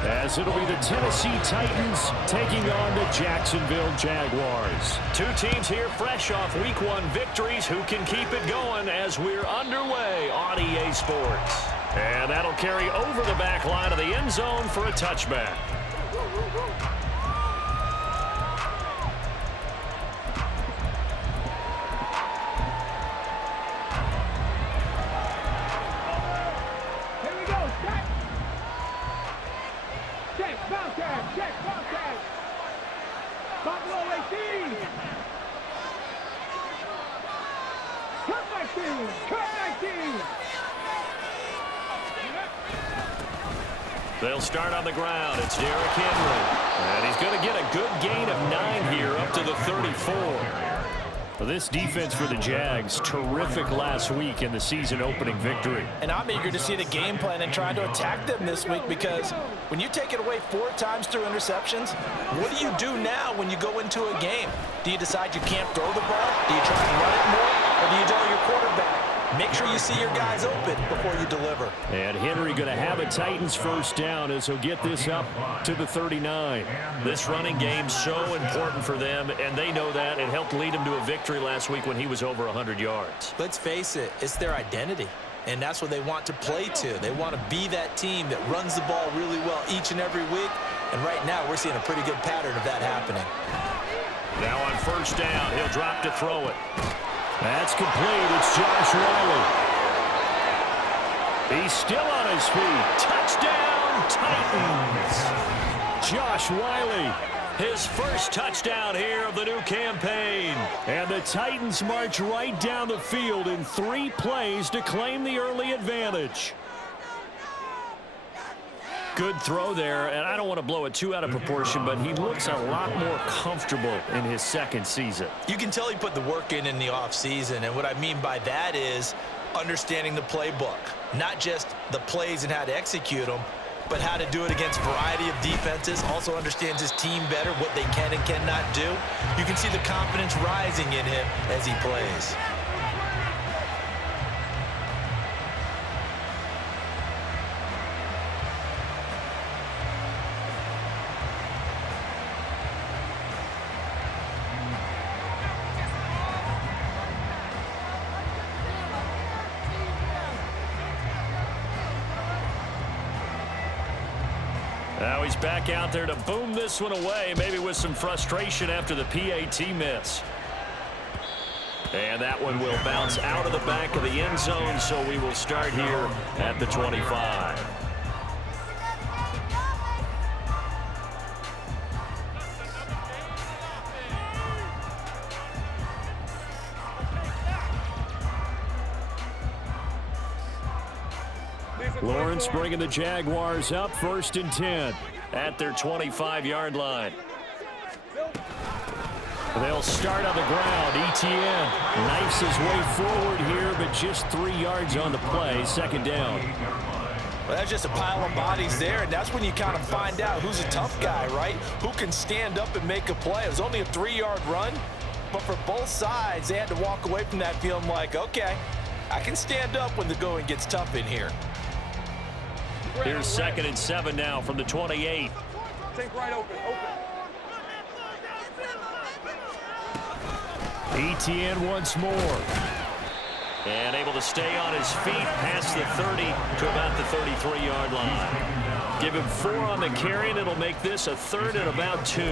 as it'll be the Tennessee Titans taking on the Jacksonville Jaguars. Two teams here fresh off Week 1 victories. Who can keep it going as we're underway on EA Sports? And that'll carry over the back line of the end zone for a touchback. They'll start on the ground. It's Derrick Henry. And he's going to get a good gain of 9 here up to the 34. Well, this defense for the Jags, terrific last week in the season-opening victory. And I'm eager to see the game plan and try to attack them this week, because when you take it away 4 times through interceptions, what do you do now when you go into a game? Do you decide you can't throw the ball? Do you try to run it more? Or do you tell your quarterback, make sure you see your guys open before you deliver? And Henry going to have a Titans first down as he'll get this up to the 39. This running game's so important for them, and they know that. It helped lead them to a victory last week when he was over 100 yards. Let's face it, it's their identity, and that's what they want to play to. They want to be that team that runs the ball really well each and every week, and right now we're seeing a pretty good pattern of that happening. Now on first down, he'll drop to throw it. That's complete. It's Josh Riley. He's still on his feet. Touchdown, Titans! Josh Riley. His first touchdown here of the new campaign. And the Titans march right down the field in 3 plays to claim the early advantage. Good throw there, and I don't want to blow it too out of proportion, but he looks a lot more comfortable in his second season. You can tell he put the work in the offseason, and what I mean by that is understanding the playbook. Not just the plays and how to execute them, but how to do it against a variety of defenses. Also understands his team better, what they can and cannot do. You can see the confidence rising in him as he plays. Now he's back out there to boom this one away, maybe with some frustration after the PAT miss. And that one will bounce out of the back of the end zone, so we will start here at the 25. Lawrence bringing the Jaguars up 1st and 10 at their 25-yard line. They'll start on the ground. Etienne knifes his way forward here, but just 3 yards on the play. 2nd down. Well, that's just a pile of bodies there, and that's when you kind of find out who's a tough guy, right? Who can stand up and make a play. It was only a 3-yard run, but for both sides, they had to walk away from that feeling like, okay, I can stand up when the going gets tough in here. Here's 2nd and 7 now from the 28. Think right open. Etienne once more. And able to stay on his feet past the 30 to about the 33-yard line. Give him 4 on the carry, and it'll make this a 3rd and about 2.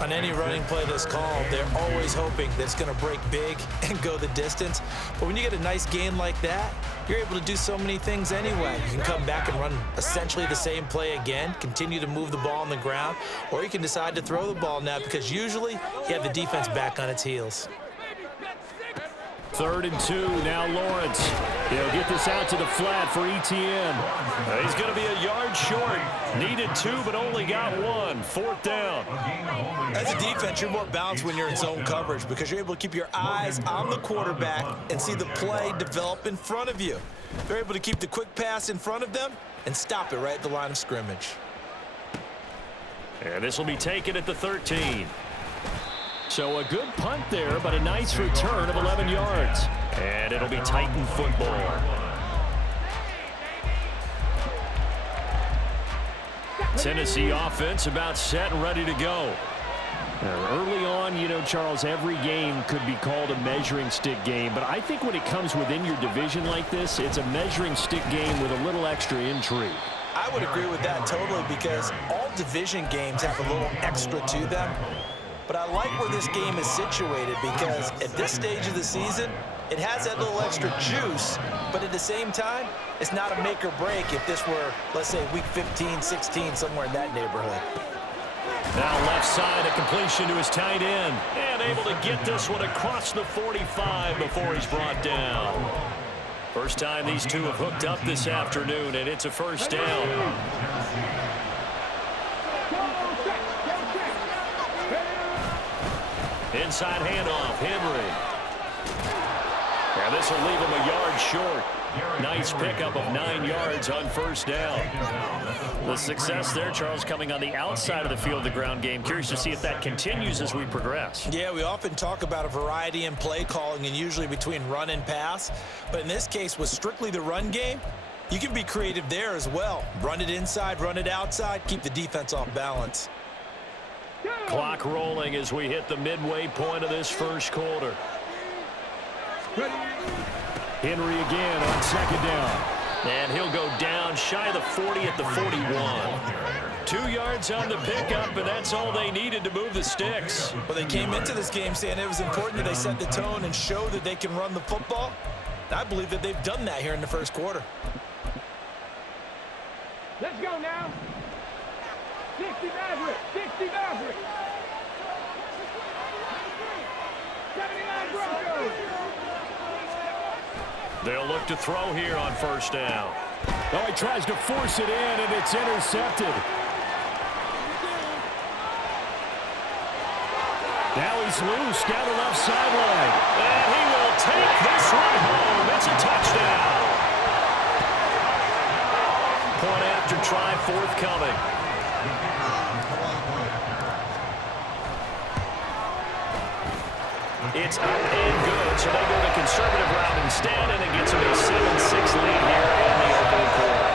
On any running play that's called, they're always hoping that it's going to break big and go the distance. But when you get a nice gain like that, you're able to do so many things anyway. You can come back and run essentially the same play again, continue to move the ball on the ground, or you can decide to throw the ball now, because usually you have the defense back on its heels. 3rd and 2, now Lawrence. He'll get this out to the flat for Etienne. He's going to be a yard short. Needed 2, but only got 1. 4th down. As a defense, you're more balanced when you're in zone coverage, because you're able to keep your eyes on the quarterback and see the play develop in front of you. They're able to keep the quick pass in front of them and stop it right at the line of scrimmage. And this will be taken at the 13. So a good punt there, but a nice return of 11 yards. And it'll be Titan football. Tennessee offense about set and ready to go. Early on, you know, Charles, every game could be called a measuring stick game. But I think when it comes within your division like this, it's a measuring stick game with a little extra intrigue. I would agree with that totally, because all division games have a little extra to them. But I like where this game is situated, because at this stage of the season, it has that little extra juice, but at the same time, it's not a make or break if this were, let's say, week 15, 16, somewhere in that neighborhood. Now left side, a completion to his tight end. And able to get this one across the 45 before he's brought down. First time these two have hooked up this afternoon, and it's a first down. Inside handoff, Henry. And this will leave him a yard short. Nice pickup of 9 yards on first down. The success there, Charles, coming on the outside of the field of the ground game. Curious to see if that continues as we progress. Yeah, we often talk about a variety in play calling, and usually between run and pass. But in this case, with strictly the run game, you can be creative there as well. Run it inside, run it outside, keep the defense off balance. Clock rolling as we hit the midway point of this first quarter. Henry again on second down. And he'll go down shy of the 40 at the 41. 2 yards on the pickup, and that's all they needed to move the sticks. Well, they came into this game saying it was important that they set the tone and show that they can run the football. I believe that they've done that here in the first quarter. Let's go now. 60 Maverick. 60 Maverick. 79 Broncos. They'll look to throw here on first down. Oh, he tries to force it in, and it's intercepted. Now he's loose down the left sideline. And he will take this one home. It's a touchdown. Point after try forthcoming. It's up and good, so they go the conservative route instead, and it gets them a 7-6 lead here in the opening quarter.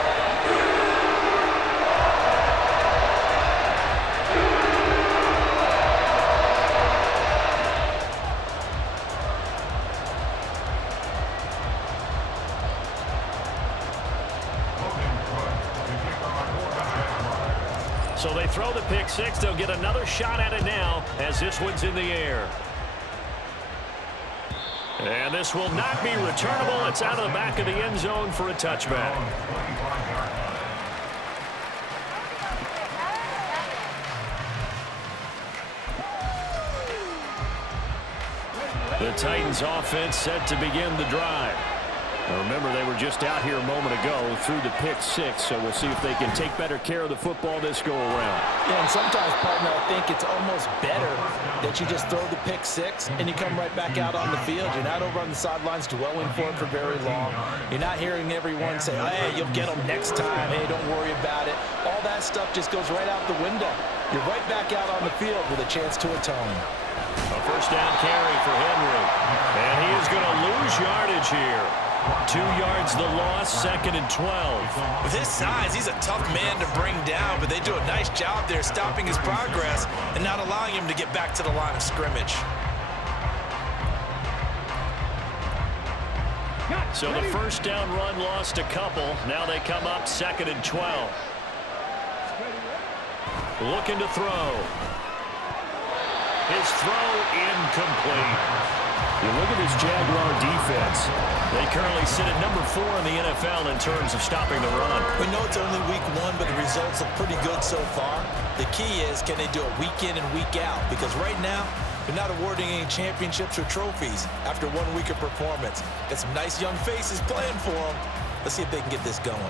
So they throw the pick six. They'll get another shot at it now as this one's in the air. And this will not be returnable. It's out of the back of the end zone for a touchback. The Titans offense set to begin the drive. Now remember, they were just out here a moment ago through the pick six, so we'll see if they can take better care of the football this go-around. Yeah, and sometimes, partner, I think it's almost better that you just throw the pick six and you come right back out on the field. You're not over on the sidelines dwelling for it for very long. You're not hearing everyone say, hey, you'll get them next time. Hey, don't worry about it. All that stuff just goes right out the window. You're right back out on the field with a chance to atone. A first down carry for Henry. And he is going to lose yardage here. 2 yards the loss, 2nd and 12. With his size, he's a tough man to bring down, but they do a nice job there stopping his progress and not allowing him to get back to the line of scrimmage. So the first down run lost a couple. Now they come up 2nd and 12. Looking to throw. His throw incomplete. You look at this Jaguar defense. They currently sit at number 4 in the NFL in terms of stopping the run. We know it's only week 1, but the results look pretty good so far. The key is, can they do it week in and week out? Because right now, they're not awarding any championships or trophies after 1 week of performance. Got some nice young faces playing for them. Let's see if they can get this going.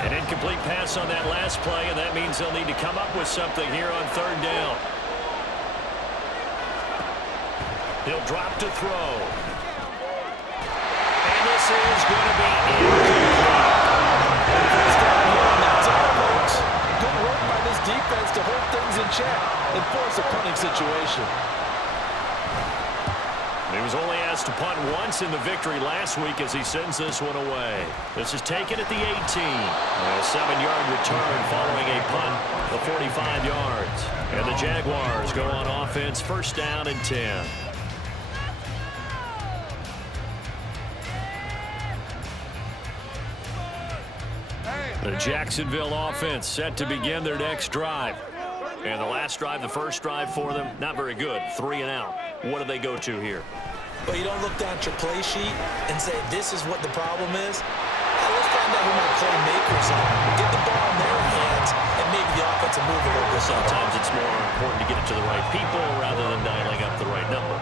An incomplete pass on that last play, and that means they'll need to come up with something here on 3rd down. He'll drop to throw. And this is going to be incomplete. First down here, and that's all, folks. Good work by this defense to hold things in check and force a punting situation. He was only asked to punt once in the victory last week as he sends this one away. This is taken at the 18. A 7-yard return following a punt. 45 yards. And the Jaguars go on offense, first down and 10. The Jacksonville offense set to begin their next drive. And the last drive, the first drive for them, not very good. 3 and out. What do they go to here? Well, you don't look down at your play sheet and say, this is what the problem is. Let's find out who my playmakers are. Get the ball in their hands, and maybe the offensive move a little bit. Sometimes it's more important to get it to the right people rather than dialing up the right number.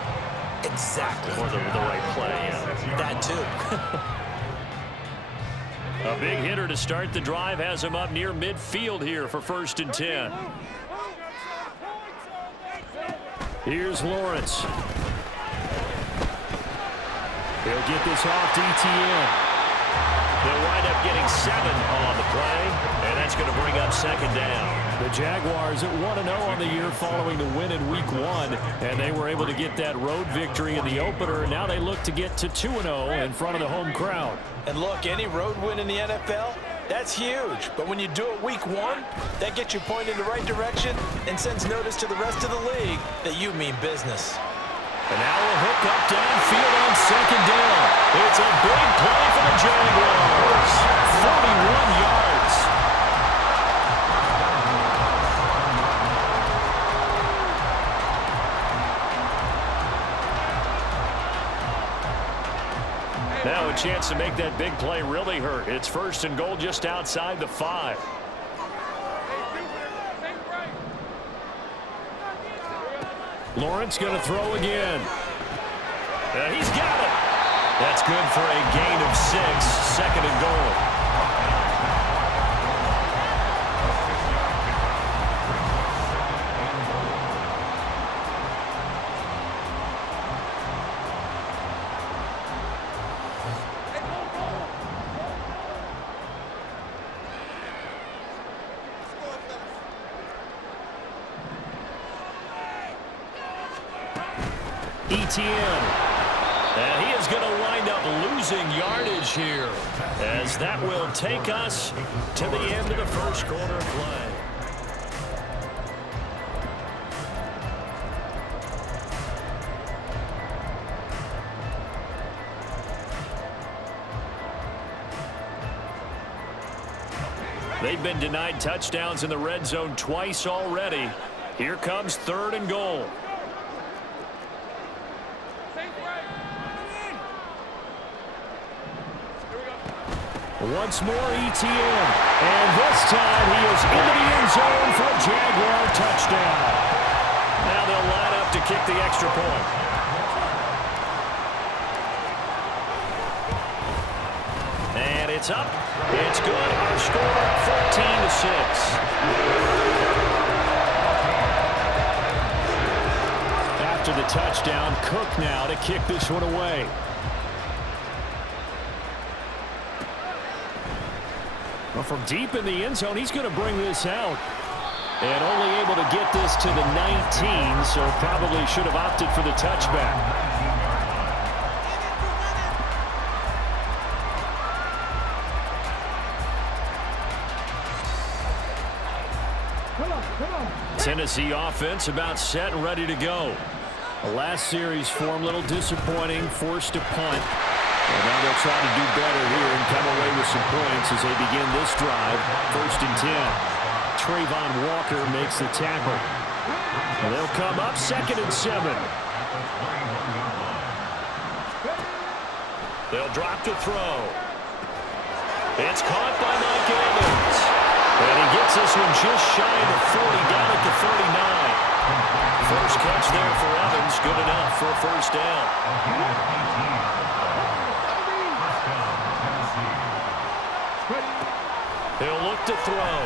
Exactly. Or the right play, yeah. That too. A big hitter to start the drive has him up near midfield here for first and 10. Here's Lawrence. He'll get this off to ETN. They'll wind up getting 7 on the play, and that's going to bring up second down. The Jaguars at 1-0 on the year following the win in Week 1, and they were able to get that road victory in the opener, and now they look to get to 2-0 in front of the home crowd. And look, any road win in the NFL, that's huge. But when you do it Week 1, that gets you pointed in the right direction and sends notice to the rest of the league that you mean business. And now we'll hook up downfield on second down. It's a big play for the Jaguars. 41 yards. Now a chance to make that big play really hurt. It's first and goal just outside the 5. Lawrence going to throw again. He's got it. That's good for a gain of 6, second and goal. ETN. And he is going to wind up losing yardage here, as that will take us to the end of the first quarter play. They've been denied touchdowns in the red zone twice already. Here comes third and goal. Once more, ETN. And this time he is into the end zone for a Jaguar touchdown. Now they'll line up to kick the extra point. And it's up. It's good. Our score 14-6. After the touchdown, Cook now to kick this one away. Well, from deep in the end zone, he's going to bring this out. And only able to get this to the 19, so probably should have opted for the touchback. Tennessee offense about set and ready to go. The last series form, a little disappointing, forced to punt. And now they'll try to do better here and come away with some points as they begin this drive. First and 10. Trayvon Walker makes the tackle. And they'll come up second and 7. They'll drop to throw. It's caught by Mike Evans. And he gets this one just shy of the 40, down at the 39. First catch there for Evans, good enough for a first down. He'll look to throw.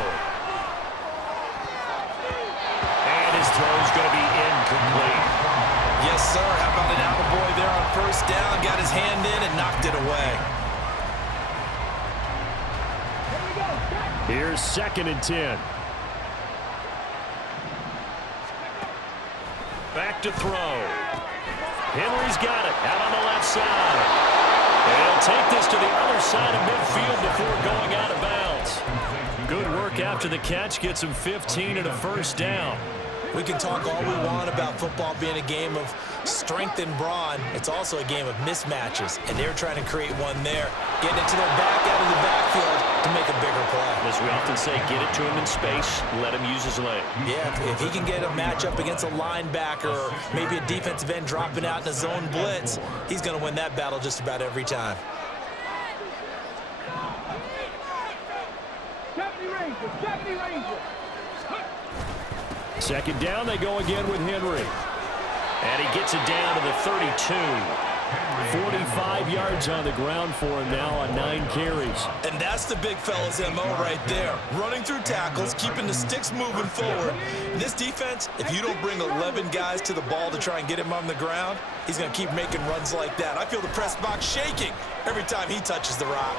And his throw's going to be incomplete. Yes, sir. How about an attaboy there on first down? Got his hand in and knocked it away. Here's second and 10. Back to throw. Henry's got it out on the left side. And he'll take this to the other side of midfield before going out of bounds. yards. Good work after the catch. Gets him 15 and a first down. We can talk all we want about football being a game of strength and brawn. It's also a game of mismatches, and they're trying to create one there, getting it to their back out of the backfield to make a bigger play. As we often say, get it to him in space, let him use his leg. Yeah, if he can get a matchup against a linebacker or maybe a defensive end dropping out in a zone blitz, he's going to win that battle just about every time. Second down, they go again with Henry. And he gets it down to the 32. 45 yards on the ground for him now on 9 carries. And that's the big fella's MO right there. Running through tackles, keeping the sticks moving forward. This defense, if you don't bring 11 guys to the ball to try and get him on the ground, he's going to keep making runs like that. I feel the press box shaking every time he touches the rock.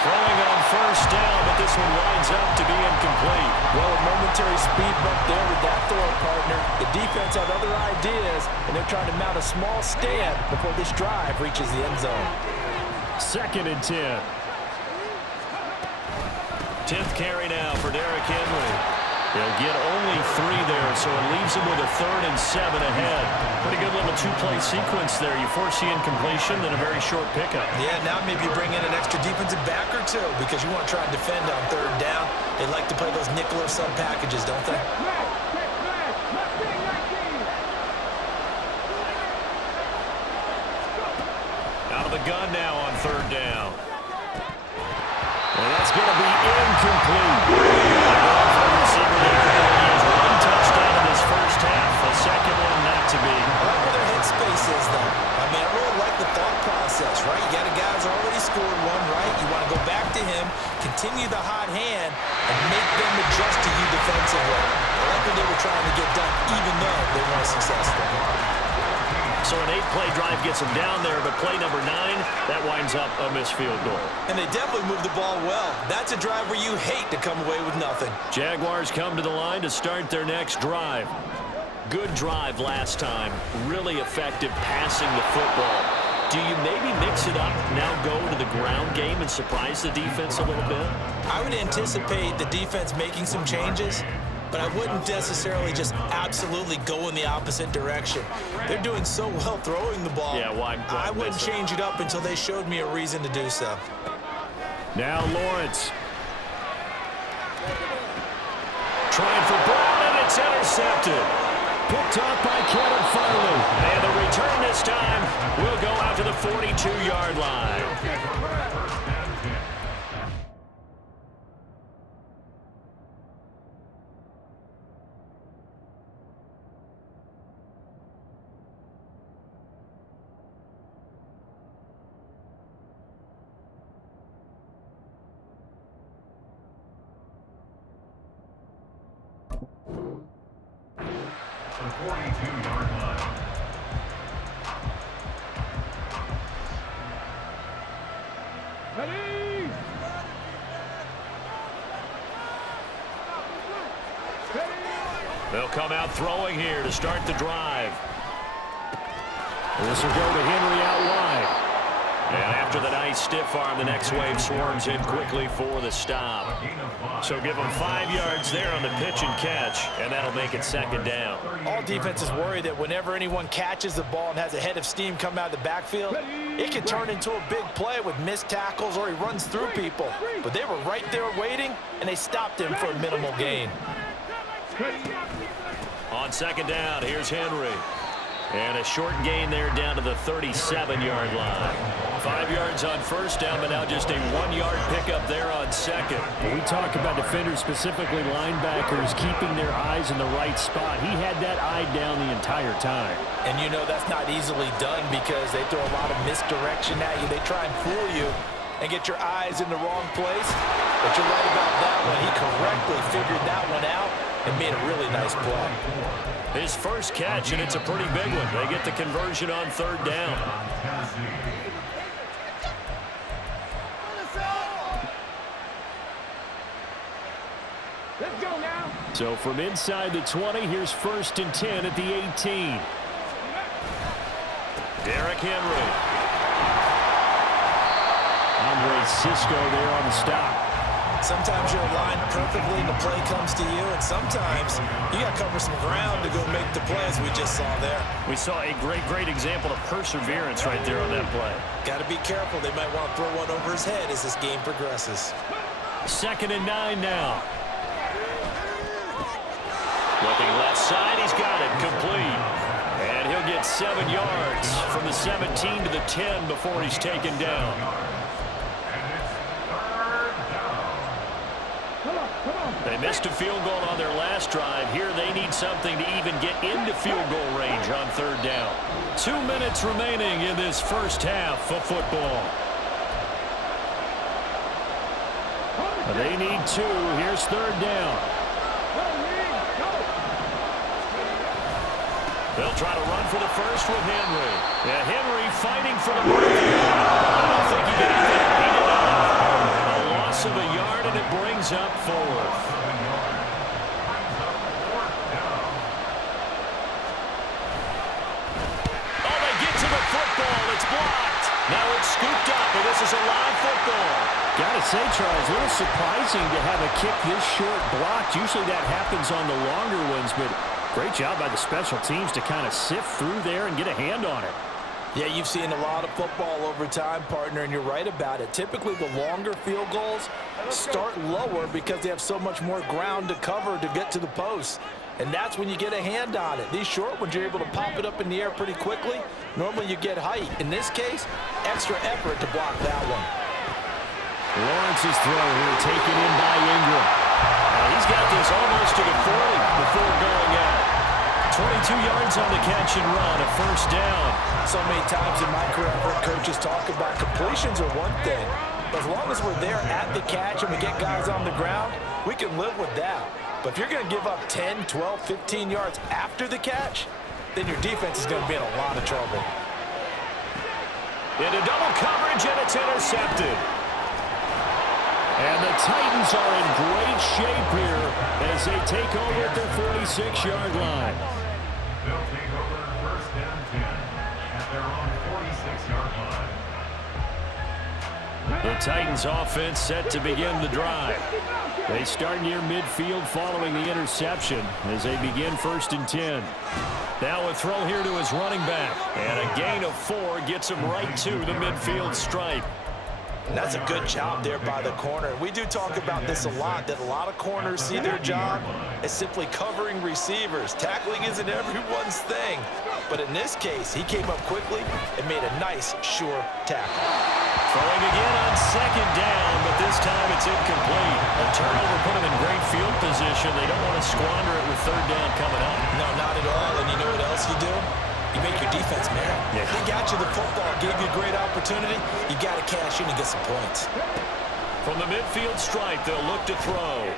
Throwing on first down, but this one winds up to be incomplete. Well, a momentary speed bump there with that throw, partner. The defense had other ideas, and they're trying to mount a small stand before this drive reaches the end zone. Second and 10. 10th carry now for Derrick Henry. He'll get only 3 there, so it leaves him with a 3rd and 7 ahead. Pretty good little 2-play sequence there. You force the incompletion, then a very short pickup. Yeah, now maybe you bring in an extra defensive back or two because you want to try and defend on 3rd down. They like to play those nickel or sub packages, don't they? Out of the gun now on 3rd down. And that's going to be incomplete. One touchdown in this first half, a second one not to be. I like where their headspace is, though. I mean, I really like the thought process, right? You got a guy who's already scored one, right? You want to go back to him, continue the hot hand, and make them adjust to you defensively. I like what they were trying to get done, even though they weren't successful. So an 8-play drive gets him down there, but play number 9, that winds up a missed field goal. And they definitely moved the ball well. That's a drive where you hate to come away with nothing. Jaguars come to the line to start their next drive. Good drive last time. Really effective passing the football. Do you maybe mix it up, now go to the ground game and surprise the defense a little bit? I would anticipate the defense making some changes, but I wouldn't necessarily just absolutely go in the opposite direction. They're doing so well throwing the ball. Yeah, why I wouldn't change it up until they showed me a reason to do so. Now Lawrence. Trying for Brown, and it's intercepted. Picked off by Kevin Farley. And the return this time will go out to the 42-yard line. The 42-yard line. Ready? They'll come out throwing here to start the drive. This will go to Henry out wide. And after the nice stiff arm, the next wave swarms in quickly for the stop. So give them 5 yards there on the pitch and catch, and that'll make it second down. All defenses worry that whenever anyone catches the ball and has a head of steam come out of the backfield, it can turn into a big play with missed tackles or he runs through people. But they were right there waiting, and they stopped him for a minimal gain. On second down, here's Henry. And a short gain there down to the 37-yard line. 5 yards on first down, but now just a 1-yard pickup there on second. When we talk about defenders, specifically linebackers, keeping their eyes in the right spot. He had that eye down the entire time. And you know that's not easily done because they throw a lot of misdirection at you. They try and fool you and get your eyes in the wrong place. But you're right about that one. He correctly figured that one out and made a really nice play. His first catch, and it's a pretty big one. They get the conversion on third down. Let's go now. So from inside the 20, here's 1st and 10 at the 18. Derrick Henry. Andre Cisco there on the stop. Sometimes you're aligned perfectly and the play comes to you, and sometimes you got to cover some ground to go make the play, as we just saw there. We saw a great example of perseverance right there on that play. Got to be careful. They might want to throw one over his head as this game progresses. 2nd and 9 now. Looking left side, he's got it, complete. And he'll get 7 yards from the 17 to the 10 before he's taken down. They missed a field goal on their last drive. Here they need something to even get into field goal range on 3rd down. 2 minutes remaining in this first half of football. They need 2. Here's 3rd down. They'll try to run for the first with Henry. Yeah, Henry fighting for the ball. I don't think he got that. He did not. A loss of a yard, and it brings up 4th. Oh, they get to the football. It's blocked. Now it's scooped up, and this is a live football. Gotta say, Charles, a little surprising to have a kick this short blocked. Usually that happens on the longer ones, but great job by the special teams to kind of sift through there and get a hand on it. Yeah, you've seen a lot of football over time, partner, and you're right about it. Typically, the longer field goals start lower because they have so much more ground to cover to get to the post. And that's when you get a hand on it. These short ones, you're able to pop it up in the air pretty quickly. Normally, you get height. In this case, extra effort to block that one. Lawrence's throw here taken in by Ingram. He's got this almost to the 40 before going out. 22 yards on the catch and run, a 1st down. So many times in my career, I've heard coaches talk about completions are one thing. But as long as we're there at the catch and we get guys on the ground, we can live with that. But if you're going to give up 10, 12, 15 yards after the catch, then your defense is going to be in a lot of trouble. Into double coverage, and it's intercepted. And the Titans are in great shape here as they take over at their 46-yard line. They'll take over 1st and 10 at their own 46-yard line. The Titans offense set to begin the drive. They start near midfield following the interception as they begin 1st and 10. Now a throw here to his running back. And a gain of 4 gets him right to the midfield stripe. And that's a good job there by the corner. We do talk about this a lot, that a lot of corners see their job as simply covering receivers. Tackling isn't everyone's thing. But in this case, he came up quickly and made a nice, sure tackle. Throwing again on 2nd down, but this time it's incomplete. A turnover put him in great field position. They don't want to squander it with 3rd down coming up. No, not at all. And you know what else you do? You make your defense mad. Yeah. They got you the football, gave you a great opportunity. You got to cash in and get some points. From the midfield stripe, they'll look to throw.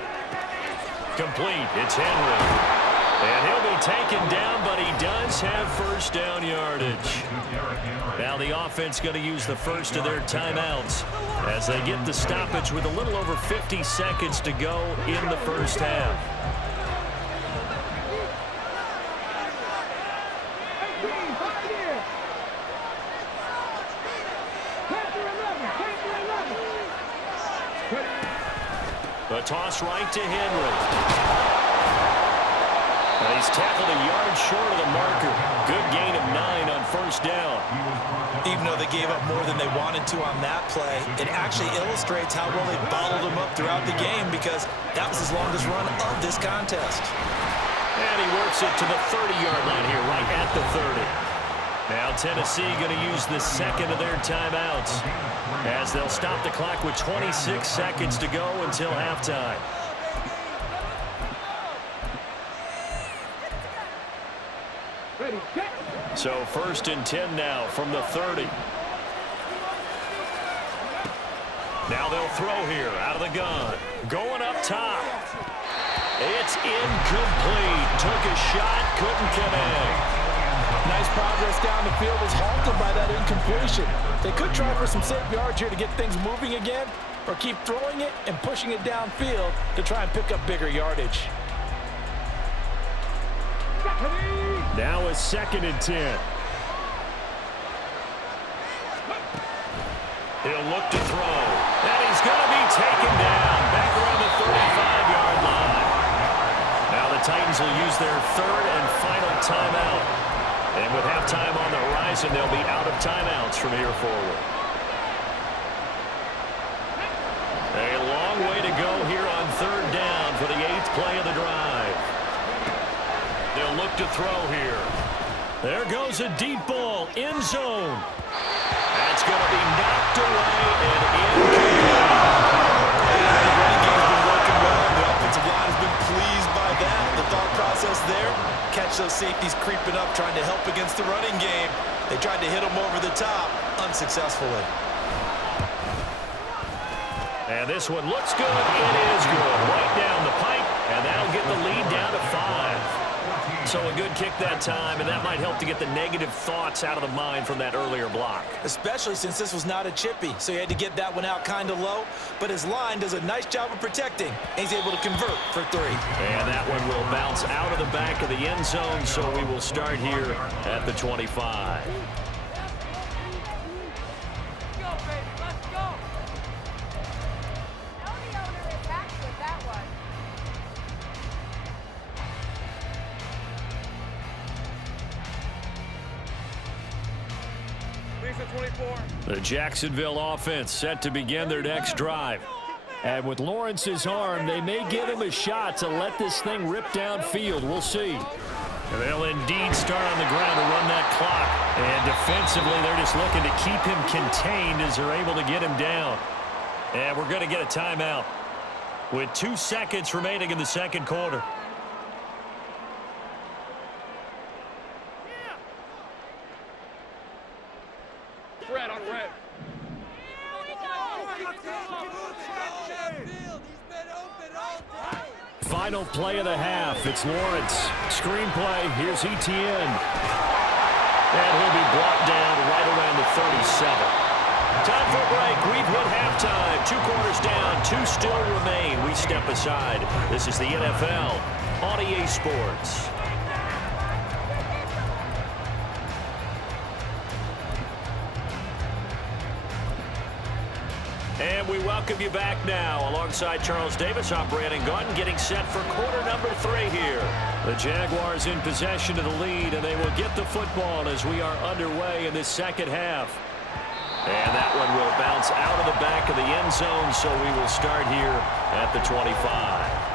Complete. It's Henry. And he'll be taken down, but he does have 1st down yardage. Now the offense going to use the first of their timeouts as they get the stoppage with a little over 50 seconds to go in the first half. A toss right to Henry. And he's tackled a yard short of the marker. Good gain of 9 on 1st down. Even though they gave up more than they wanted to on that play, it actually illustrates how well they bottled them up throughout the game because that was his longest run of this contest. And he works it to the 30-yard line here, right at the 30. Now Tennessee going to use the 2nd of their timeouts as they'll stop the clock with 26 seconds to go until halftime. So 1st and 10 now from the 30. Now they'll throw here out of the gun. Going up top. It's incomplete. Took a shot, couldn't connect. Nice progress down the field was halted by that incompletion. They could try for some safe yards here to get things moving again, or keep throwing it and pushing it downfield to try and pick up bigger yardage. Now it's 2nd and 10. He'll look to throw. And he's going to be taken down. Back Lions will use their third and final timeout. And with halftime on the horizon, they'll be out of timeouts from here forward. A long way to go here on third down for the 8th play of the drive. They'll look to throw here. There goes a deep ball, end zone. That's going to be knocked away and incomplete. The running game's been working well. The offensive line has been pleased by that. The thought process there, catch those safeties creeping up, trying to help against the running game. They tried to hit them over the top, unsuccessfully. And this one looks good. It is good. Right down the pipe, and that'll get the lead down to 5. So a good kick that time, and that might help to get the negative thoughts out of the mind from that earlier block. Especially since this was not a chippy, so he had to get that one out kind of low. But his line does a nice job of protecting, and he's able to convert for 3. And that one will bounce out of the back of the end zone, so we will start here at the 25. The Jacksonville offense set to begin their next drive. And with Lawrence's arm, they may give him a shot to let this thing rip downfield. We'll see. They'll indeed start on the ground to run that clock. And defensively, they're just looking to keep him contained as they're able to get him down. And we're going to get a timeout with 2 seconds remaining in the second quarter. Red on red. Final play of the half. It's Lawrence. Screenplay. Here's Etienne. And he'll be brought down right around the 37. Time for a break. We've hit halftime. 2 quarters down. 2 still remain. We step aside. This is the NFL on EA Sports. And we welcome you back now alongside Charles Davis, I'm Brandon Gunn, getting set for quarter number 3 here. The Jaguars in possession of the lead, and they will get the football as we are underway in this second half. And that one will bounce out of the back of the end zone, so we will start here at the 25.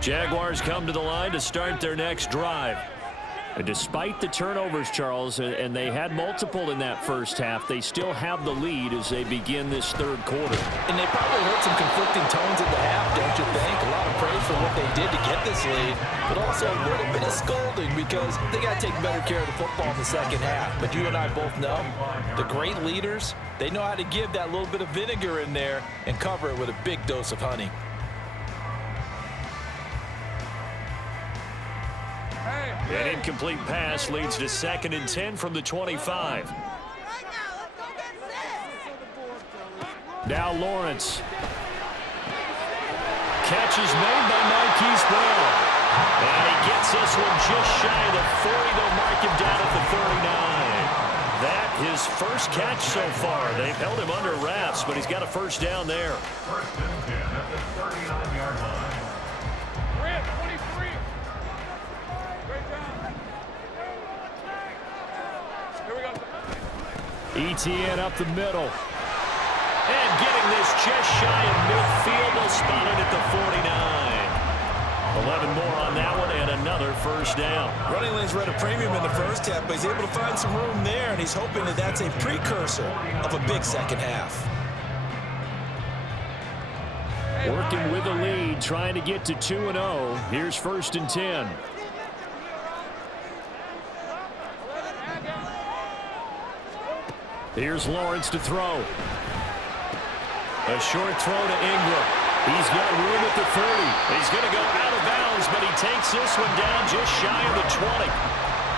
Jaguars come to the line to start their next drive. And despite the turnovers, Charles, and they had multiple in that first half, they still have the lead as they begin this third quarter. And they probably heard some conflicting tones at the half, don't you think? A lot of praise for what they did to get this lead, but also a little bit of scolding because they got to take better care of the football in the second half. But you and I both know the great leaders, they know how to give that little bit of vinegar in there and cover it with a big dose of honey. An incomplete pass leads to 2nd and 10 from the 25. Now Lawrence. Catch is made by Marquise Brown. And he gets this one just shy of the 40. They'll mark him down at the 39. That his first catch so far. They've held him under wraps, but he's got a first down there. 1st and 10 at the 39-yard line. Red 23. Great job. Here we go. Etienne up the middle. And getting this just shy of midfield. They'll spot it at the 49. 11 more on that one and another first down. Running lanes were at a premium in the first half, but he's able to find some room there, and he's hoping that that's a precursor of a big second half. Working with the lead, trying to get to 2-0. Here's 1st and 10. Here's Lawrence to throw. A short throw to Ingram. He's got room at the 30. He's going to go out of bounds, but he takes this one down just shy of the 20.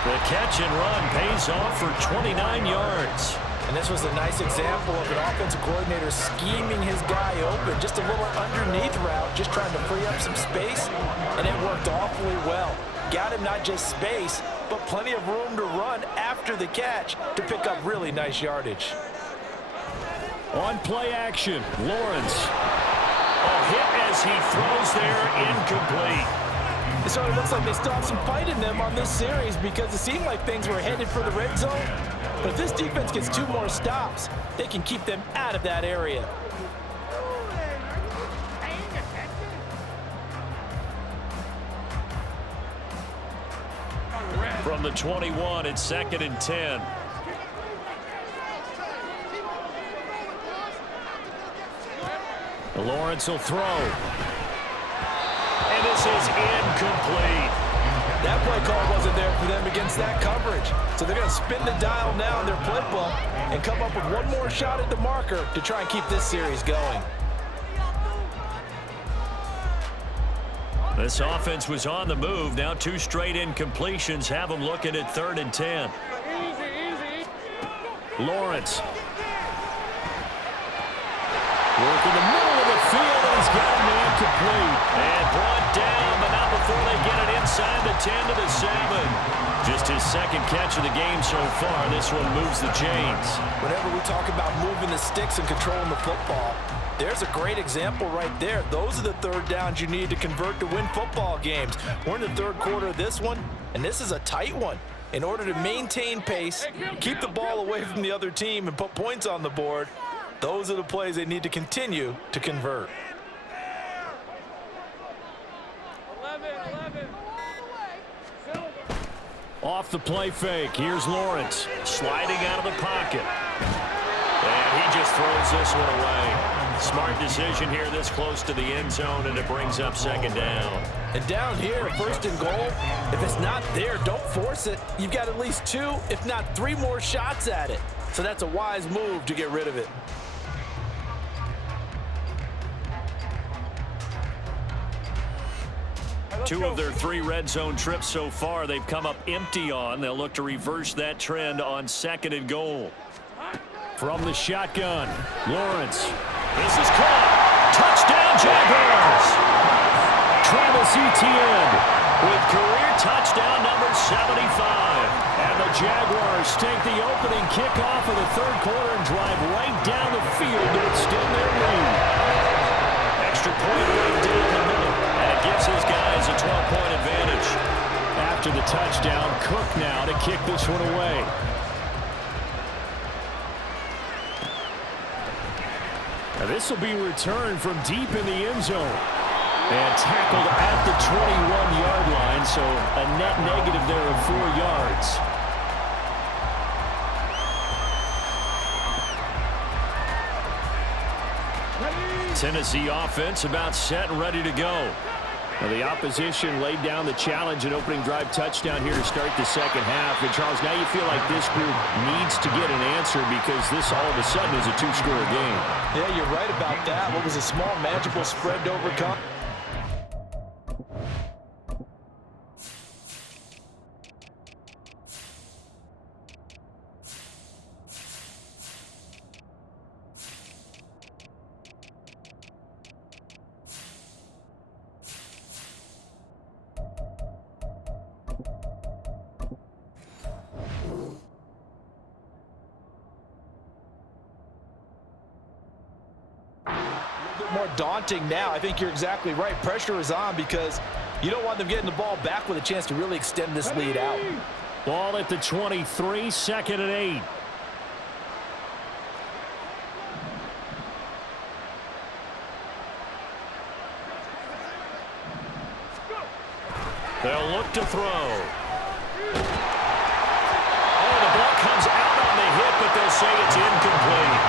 The catch and run pays off for 29 yards. And this was a nice example of an offensive coordinator scheming his guy open. Just a little underneath route, just trying to free up some space, and it worked awfully well. got him not just space, but plenty of room to run after the catch to pick up really nice yardage. On play action, Lawrence. A hit as he throws there, incomplete. It sort of looks like they still have some fight in them on this series because it seemed like things were headed for the red zone. But if this defense gets 2 more stops, they can keep them out of that area. From the 21, it's 2nd and 10. Lawrence will throw. And this is incomplete. That play call wasn't there for them against that coverage. So they're going to spin the dial now in their playbook and come up with 1 more shot at the marker to try and keep this series going. This offense was on the move. Now 2 straight incompletions have them looking at 3rd and 10. Lawrence. Work in the middle of the field, and he's got a man complete. And brought down, but not before they get it inside the 10 to the 7. Just his 2nd catch of the game so far. This one moves the chains. Whenever we talk about moving the sticks and controlling the football, there's a great example right there. Those are the 3rd downs you need to convert to win football games. We're in the 3rd quarter of this one, and this is a tight one. In order to maintain pace, keep the ball away from the other team, and put points on the board, those are the plays they need to continue to convert. 11. Off the play fake, here's Lawrence. Sliding out of the pocket. And he just throws this one away. Smart decision here this close to the end zone, and it brings up 2nd down. And down here, 1st and goal, if it's not there, don't force it. You've got at least 2, if not 3 more shots at it. So that's a wise move to get rid of it. Two of their 3 red zone trips so far they've come up empty on. They'll look to reverse that trend on 2nd and goal. From the shotgun, Lawrence. This is caught. Touchdown, Jaguars. Travis Etienne With career touchdown number 75. And the Jaguars take the opening kickoff of the 3rd quarter and drive right down the field to extend their lead. Extra point right down the middle. And it gives his guys a 12-point advantage. After the touchdown, Cook now to kick this one away. Now this will be returned from deep in the end zone. And tackled at the 21-yard line, so a net negative there of 4 yards. Tennessee offense about set and ready to go. Now the opposition laid down the challenge and opening drive touchdown here to start the 2nd half. And Charles, now you feel like this group needs to get an answer because this all of a sudden is a 2-score game. Yeah, you're right about that. What was a small, manageable spread to overcome? More daunting now. I think you're exactly right. Pressure is on because you don't want them getting the ball back with a chance to really extend this lead out. Ball at the 23, 2nd and 8. They'll look to throw. Oh, the ball comes out on the hit, but they'll say it's incomplete.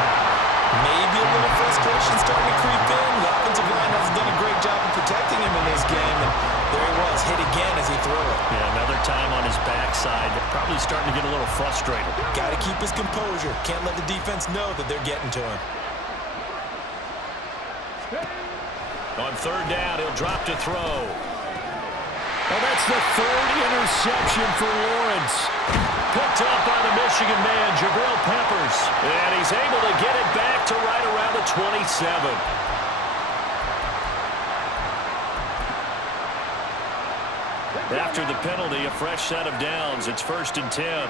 Maybe a little frustration starting to creep in. The offensive line hasn't done a great job of protecting him in this game. And there he was, hit again as he threw it. Yeah, another time on his backside. Probably starting to get a little frustrated. Got to keep his composure. Can't let the defense know that they're getting to him. On 3rd down, he'll drop to throw. Well, that's the 3rd interception for Lawrence. Picked up by the Michigan man, Jabril Peppers. And he's able to get it back to right around the 27. After the penalty, a fresh set of downs. It's 1st and 10.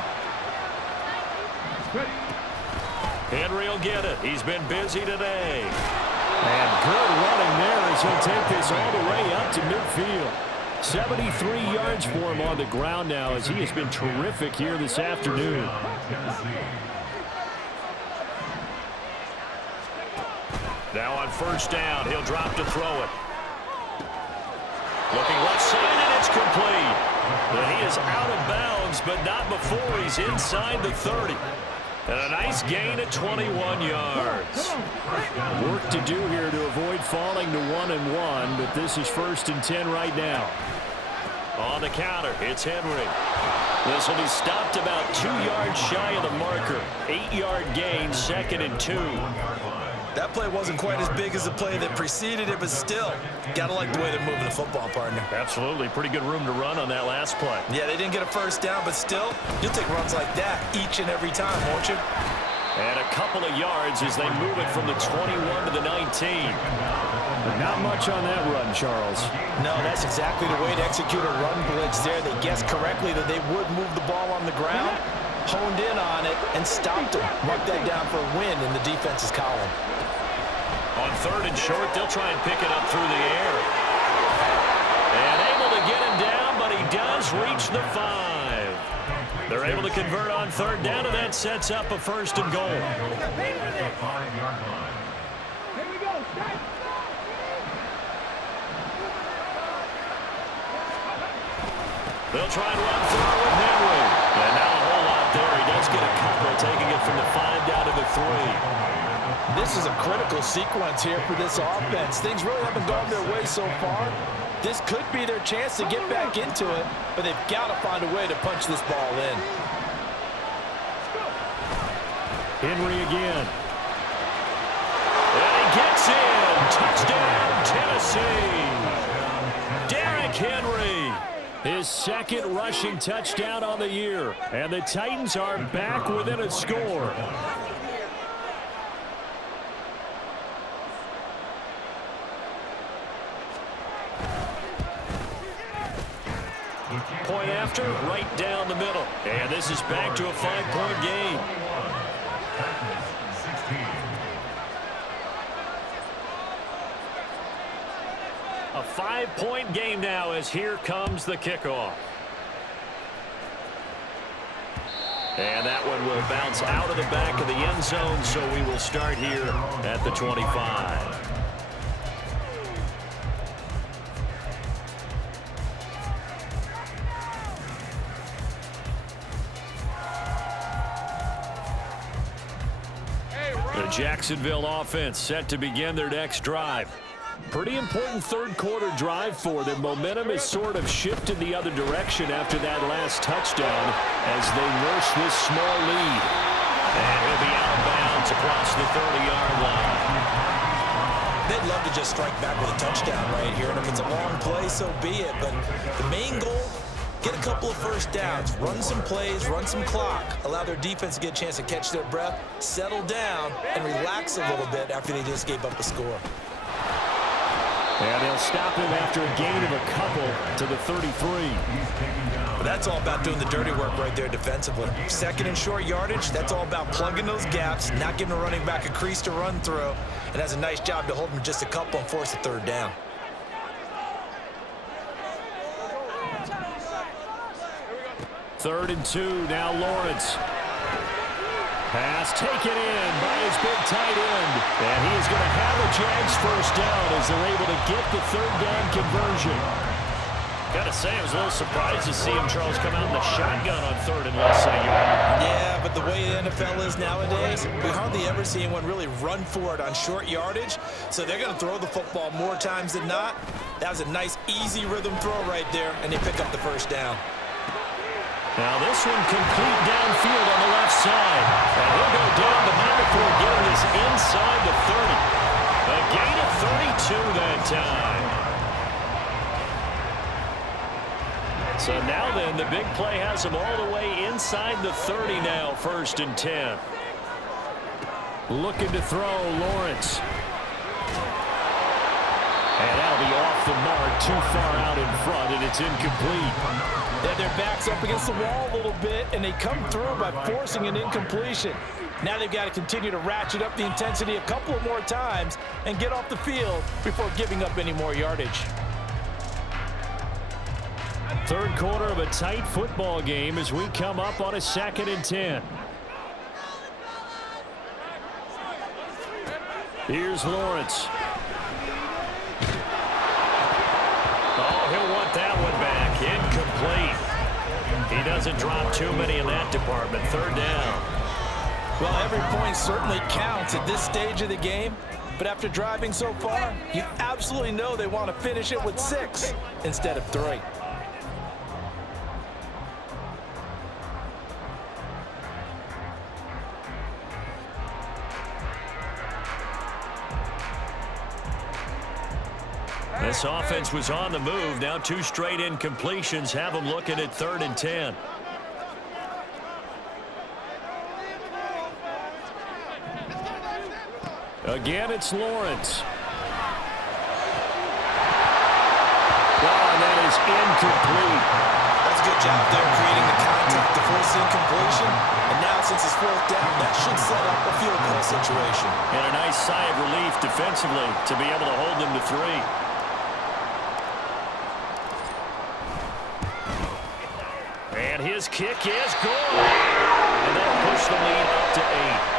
Henry will get it. He's been busy today. And good running there as he'll take this all the way up to midfield. 73 yards for him on the ground now as he has been terrific here this afternoon. Now on 1st down, he'll drop to throw it. Looking left side, and it's complete. But he is out of bounds, but not before he's inside the 30. And a nice gain at 21 yards. Work to do here to avoid falling to 1-1, but this is 1st and 10 right now. On the counter, it's Henry. This will be stopped about 2 yards shy of the marker. 8-yard gain, 2nd and 2. That play wasn't quite as big as the play that preceded it, but still, got to like the way they're moving the football, partner. Absolutely. Pretty good room to run on that last play. Yeah, they didn't get a 1st down, but still, you'll take runs like that each and every time, won't you? And a couple of yards as they move it from the 21 to the 19. But not much on that run, Charles. No, that's exactly the way to execute a run blitz there. They guessed correctly that they would move the ball on the ground, honed in on it, and stopped them. Mark that down for a win in the defense's column. On 3rd and short, they'll try and pick it up through the air. And able to get him down, but he does reach the 5. They're able to convert on 3rd down, and that sets up a 1st and goal. The 5-yard line. Here we go. Start. They'll try and run through with Henry. And now a whole lot there. He does get a couple, taking it from the 5 down to the 3. This is a critical sequence here for this offense. Things really haven't gone their way so far. This could be their chance to get back into it, but they've got to find a way to punch this ball in. Henry again. And he gets in. Touchdown, Tennessee. Derrick Henry. His 2nd rushing touchdown on the year. And the Titans are back within a score. Point after, right down the middle. And this is back to a 5-point game. A 5-point game now as here comes the kickoff. And that one will bounce out of the back of the end zone, so we will start here at the 25. The Jacksonville offense set to begin their next drive. Pretty important 3rd quarter drive for them. Momentum has sort of shifted the other direction after that last touchdown as they nurse this small lead. And he'll be out of bounds across the 30-yard line. They'd love to just strike back with a touchdown right here, and if it's a long play, so be it. But the main goal, get a couple of 1st downs, run some plays, run some clock, allow their defense to get a chance to catch their breath, settle down, and relax a little bit after they just gave up a score. And they'll stop him after a gain of a couple to the 33. But that's all about doing the dirty work right there defensively. 2nd and short yardage, that's all about plugging those gaps, not giving a running back a crease to run through, and has a nice job to hold him just a couple and force a 3rd down. Third and 2, now Lawrence. Pass taken in by his big tight end. And he is going to have a Jags 1st down as they're able to get the 3rd down conversion. Got to say, I was a little surprised to see him, Charles, come out in the shotgun on 3rd and less than a yard. Yeah, but the way the NFL is nowadays, we hardly ever see anyone really run for it on short yardage. So they're going to throw the football more times than not. That was a nice, easy rhythm throw right there, and they pick up the 1st down. Now this one complete downfield on the left side. And he'll go down the middle before getting this inside the 30. A gain of 32 that time. So now then, the big play has him all the way inside the 30 now, 1st and 10. Looking to throw, Lawrence. And that'll be off the mark, too far out in front, and it's incomplete. Yeah, their back's up against the wall a little bit, and they come through by forcing an incompletion. Now they've got to continue to ratchet up the intensity a couple of more times and get off the field before giving up any more yardage. Third quarter of a tight football game as we come up on a 2nd and 10. Here's Lawrence. Oh, he'll want that one back. Incomplete. He doesn't drop too many in that department. 3rd down. Well, every point certainly counts at this stage of the game, but after driving so far, you absolutely know they want to finish it with 6 instead of 3. This offense was on the move. Now 2 straight incompletions have them looking at 3rd and 10. Again, it's Lawrence. Oh, and that is incomplete. That's a good job there creating the contact to force the incompletion. And now since it's 4th down, that should set up a field goal situation. And a nice sigh of relief defensively to be able to hold them to 3. And his kick is good. And that'll push the lead up to 8.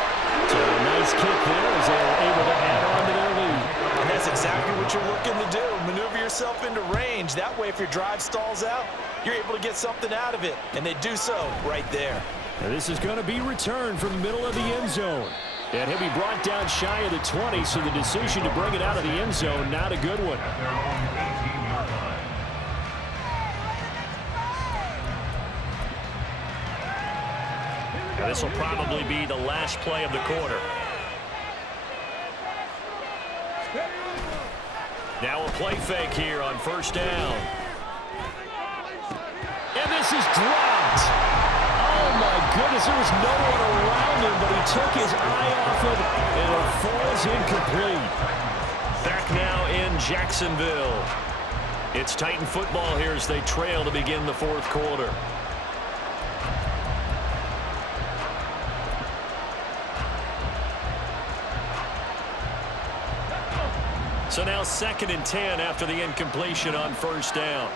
So a nice kick there as they were able to add on to their lead. And that's exactly what you're looking to do. Maneuver yourself into range. That way, if your drive stalls out, you're able to get something out of it. And they do so right there. And this is going to be returned from the middle of the end zone. And he'll be brought down shy of the 20, so the decision to bring it out of the end zone, not a good one. At their own 18-yard line. This will probably be the last play of the quarter. Now a play fake here on 1st down. And this is dropped. Oh, my goodness. There was no one around him, but he took his eye off it, and it falls incomplete. Back now in Jacksonville. It's Titan football here as they trail to begin the 4th quarter. So now 2nd and 10 after the incompletion on 1st down.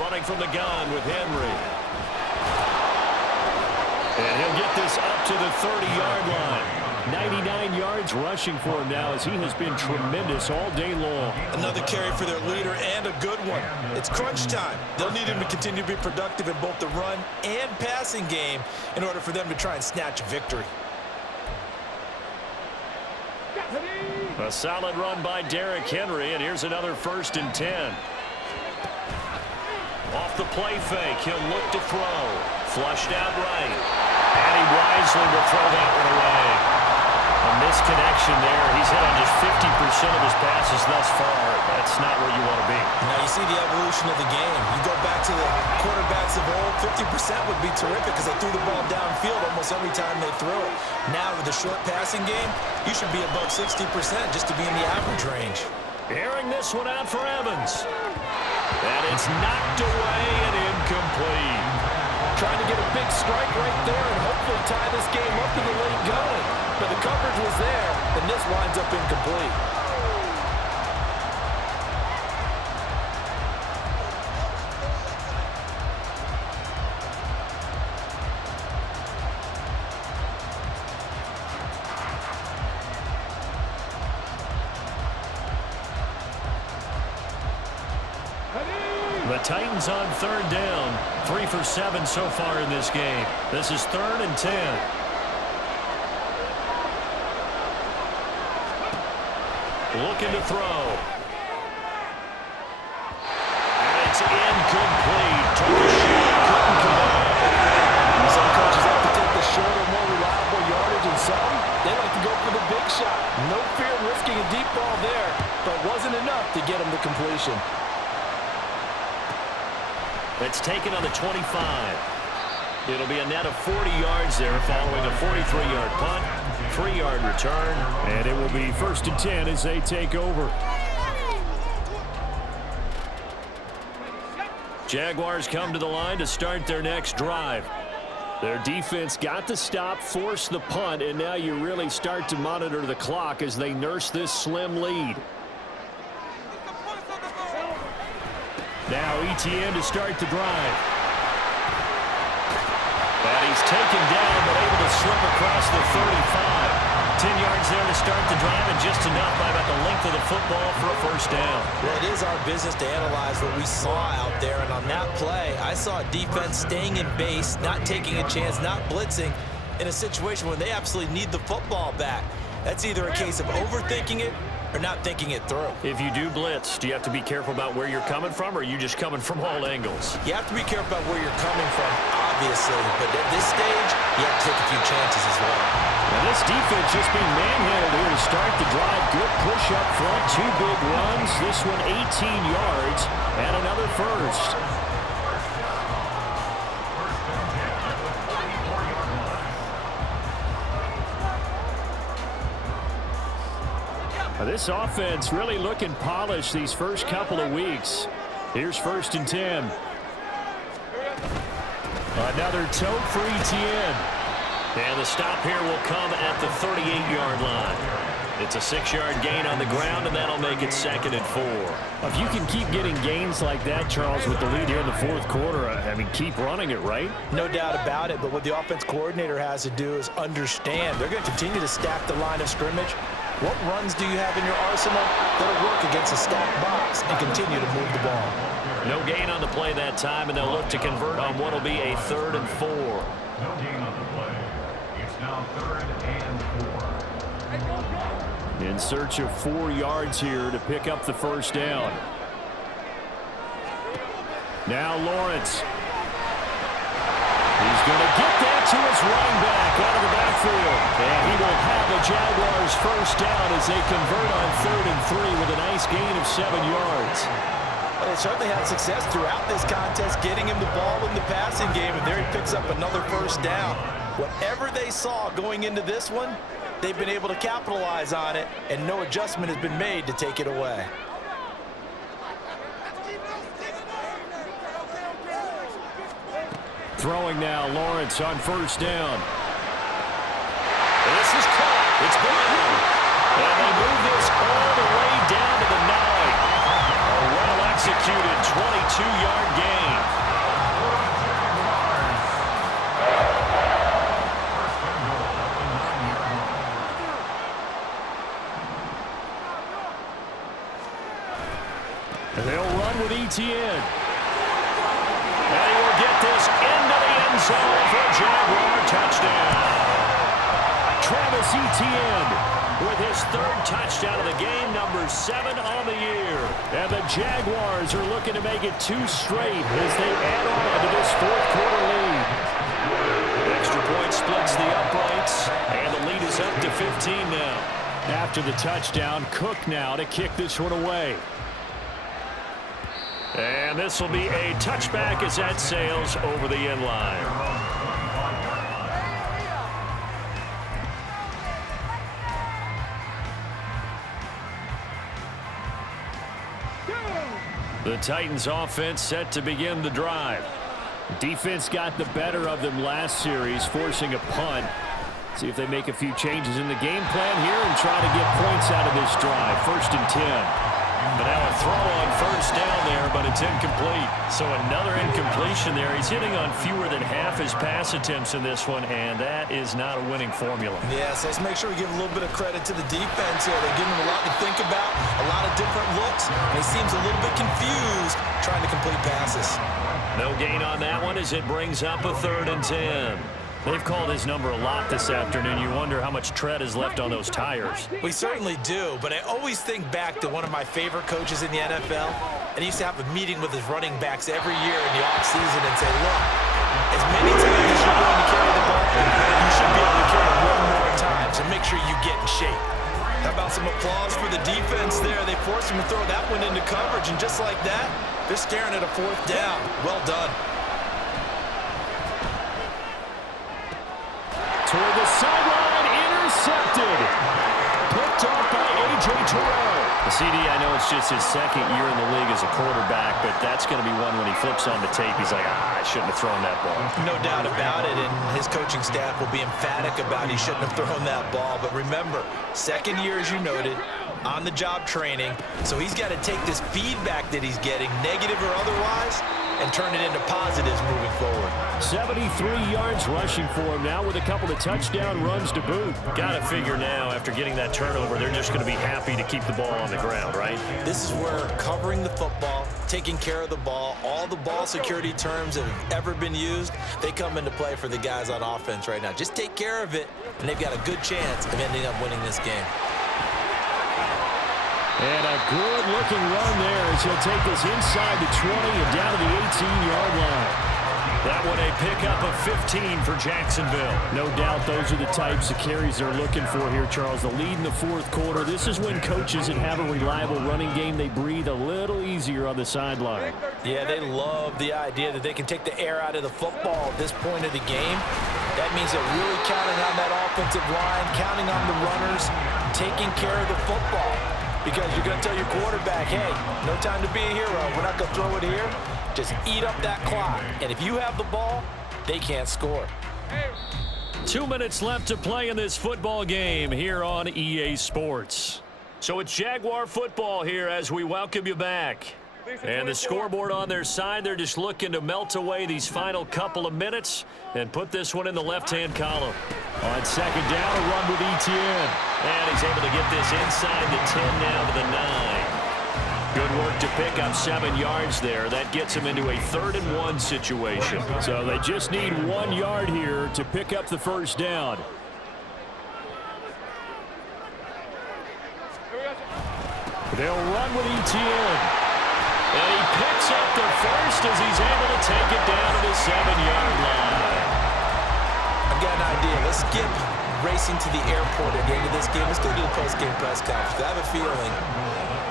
Running from the gun with Henry. And he'll get this up to the 30-yard line. 99 yards rushing for him now as he has been tremendous all day long. Another carry for their leader and a good one. It's crunch time. They'll need him to continue to be productive in both the run and passing game in order for them to try and snatch a victory. A solid run by Derrick Henry, and here's another 1st and 10. Off the play fake, he'll look to throw. Flushed out right. And he wisely will throw that one away. A misconnection there. He's hit on just 50% of his passes thus far. That's not where you want to be. Now you see the evolution of the game. You go back to the quarterbacks of old, 50% would be terrific because they threw the ball downfield almost every time they throw it. Now with the short passing game, you should be above 60% just to be in the average range. Airing this one out for Evans. And it's knocked away and incomplete. Trying to get a big strike right there and hopefully tie this game up in the late going. But the coverage was there, and this winds up incomplete. The Titans on 3rd down. 3 for 7 so far in this game. This is 3rd and 10. Looking to throw. And it's incomplete. Took a shot, couldn't connect. Some coaches like to take the shorter, more reliable yardage, and some, they like to go for the big shot. No fear of risking a deep ball there, but wasn't enough to get him to completion. It's taken on the 25. It'll be a net of 40 yards there following a 43-yard punt, 3-yard return. And it will be 1st and 10 as they take over. Jaguars come to the line to start their next drive. Their defense got the stop, forced the punt, and now you really start to monitor the clock as they nurse this slim lead. Now ETN to start the drive. And he's taken down, but able to slip across the 35. 10 yards there to start the drive, and just enough by about the length of the football for a first down. Well, it is our business to analyze what we saw out there, and on that play, I saw a defense staying in base, not taking a chance, not blitzing, in a situation where they absolutely need the football back. That's either a case of overthinking it or not thinking it through. If you do blitz, do you have to be careful about where you're coming from, or are you just coming from all angles? You have to be careful about where you're coming from, obviously, but at this stage, you have to take a few chances as well. Now this defense just being manhandled here to start the drive. Good push up front, 2 big runs. This one 18 yards and another first. This offense really looking polished these first couple of weeks. Here's 1st and 10. Another tote for ETN. And the stop here will come at the 38-yard line. It's a 6-yard gain on the ground, and that'll make it 2nd and 4. If you can keep getting gains like that, Charles, with the lead here in the 4th quarter, I mean, keep running it, right? No doubt about it, but what the offense coordinator has to do is understand they're going to continue to stack the line of scrimmage. What runs do you have in your arsenal that'll work against a stacked box and continue to move the ball? No gain on the play that time, and they'll look to convert on what will be a 3rd and 4. No gain on the play. It's now 3rd and 4. In search of 4 yards here to pick up the first down. Now Lawrence. He's going to get that to his running back out of the backfield. And he will have a Jaguars first down as they convert on 3rd and 3 with a nice gain of 7 yards. Well, they certainly had success throughout this contest getting him the ball in the passing game, and there he picks up another first down. Whatever they saw going into this one, they've been able to capitalize on it, and no adjustment has been made to take it away. Throwing now, Lawrence on first down. This is caught. It's Brown. And they move this all the way down to the 9. A well-executed 22-yard gain. And they'll run with ETN. And he will get this into the end zone for a Jaguar touchdown. Travis Etienne With his 3rd touchdown of the game, number 7 on the year. And the Jaguars are looking to make it 2 straight as they add on to this 4th quarter lead. Extra point splits the uprights, and the lead is up to 15 now. After the touchdown, Cook now to kick this one away. And this will be a touchback as that sails over the end line. The Titans offense set to begin the drive. Defense got the better of them last series, forcing a punt. See if they make a few changes in the game plan here and try to get points out of this drive. 1st and 10. But now a throw on first down there, but it's incomplete. So another incompletion there. He's hitting on fewer than half his pass attempts in this one, and that is not a winning formula. Yeah, so let's make sure we give a little bit of credit to the defense here. They're giving him a lot to think about, a lot of different looks, and he seems a little bit confused trying to complete passes. No gain on that one as it brings up a 3rd and 10. They've called his number a lot this afternoon. You wonder how much tread is left on those tires. We certainly do, but I always think back to one of my favorite coaches in the NFL, and he used to have a meeting with his running backs every year in the offseason and say, look, as many times as you're going to carry the ball, you should be able to carry it 1 more time, so make sure you get in shape. How about some applause for the defense there? They forced him to throw that one into coverage, and just like that, they're staring at a 4th down. Well done. CD, I know it's just his second year in the league as a quarterback, but that's going to be one when he flips on the tape. He's like, I shouldn't have thrown that ball. No doubt about it, and his coaching staff will be emphatic about he shouldn't have thrown that ball. But remember, second year, as you noted, on-the-job training, so he's got to take this feedback that he's getting, negative or otherwise, and turn it into positives moving forward. 73 yards rushing for him now with a couple of touchdown runs to boot. Got to figure now, after getting that turnover, they're just going to be happy to keep the ball on the ground, right? This is where covering the football, taking care of the ball, all the ball security terms that have ever been used, they come into play for the guys on offense right now. Just take care of it, and they've got a good chance of ending up winning this game. And a good-looking run there as he'll take this inside the 20 and down to the 18-yard line. That one a pickup of 15 for Jacksonville. No doubt those are the types of carries they're looking for here, Charles. The lead in the fourth quarter. This is when coaches that have a reliable running game, they breathe a little easier on the sideline. Yeah, they love the idea that they can take the air out of the football at this point of the game. That means they're really counting on that offensive line, counting on the runners, taking care of the football. Because you're going to tell your quarterback, hey, no time to be a hero. We're not going to throw it here. Just eat up that clock. And if you have the ball, they can't score. 2 minutes left to play in this football game here on EA Sports. So it's Jaguar football here as we welcome you back. And the scoreboard on their side, they're just looking to melt away these final couple of minutes and put this one in the left-hand column. On second down, a run with Etienne. And he's able to get this inside the 10 now to the 9. Good work to pick up 7 yards there. That gets him into a 3rd-and-1 situation. So they just need 1 yard here to pick up the first down. They'll run with Etienne. And he picks up the first as he's able to take it down to the 7-yard line. I've got an idea. Let's skip racing to the airport at the end of this game. Let's go to the post-game press conference. I have a feeling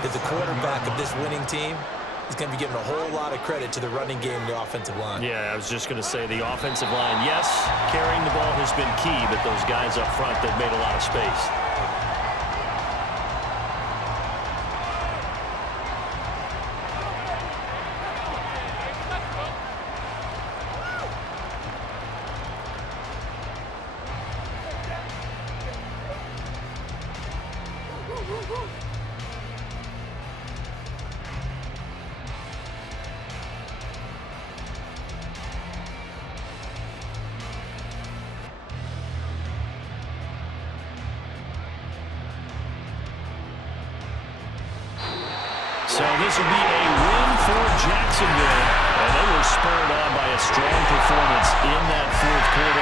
that the quarterback of this winning team is going to be given a whole lot of credit to the running game and the offensive line. Yeah, I was just going to say the offensive line, yes, carrying the ball has been key, but those guys up front, they've made a lot of space. So this will be a win for Jacksonville